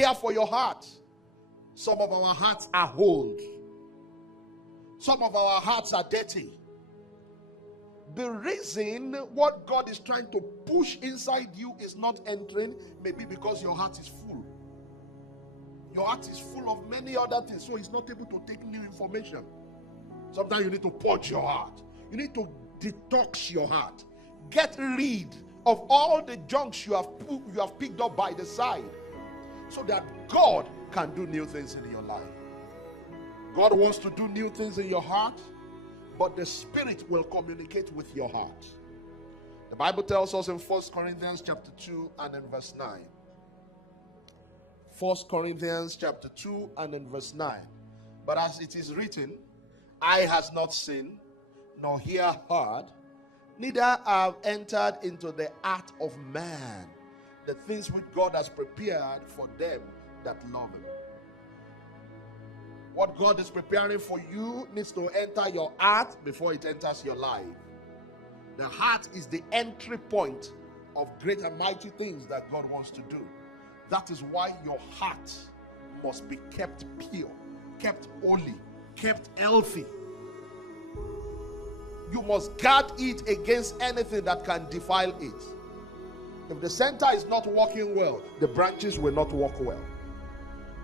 care for your heart. Some of our hearts are old. Some of our hearts are dirty. The reason what God is trying to push inside you is not entering, maybe because your heart is full. Your heart is full of many other things, so it's not able to take new information. Sometimes you need to purge your heart. You need to detox your heart. Get rid of all the junks you have picked up by the side, so that God can do new things in your life. God wants to do new things in your heart, but the Spirit will communicate with your heart. The Bible tells us in 1 Corinthians chapter 2 and in verse 9. 1 Corinthians chapter 2 and in verse 9. But as it is written, eye has not seen, nor ear heard, neither have entered into the heart of man the things which God has prepared for them that love him. What God is preparing for you needs to enter your heart before it enters your life. The heart is the entry point of great and mighty things that God wants to do. That is why your heart must be kept pure, kept holy, kept healthy. You must guard it against anything that can defile it. If the center is not working well, the branches will not work well.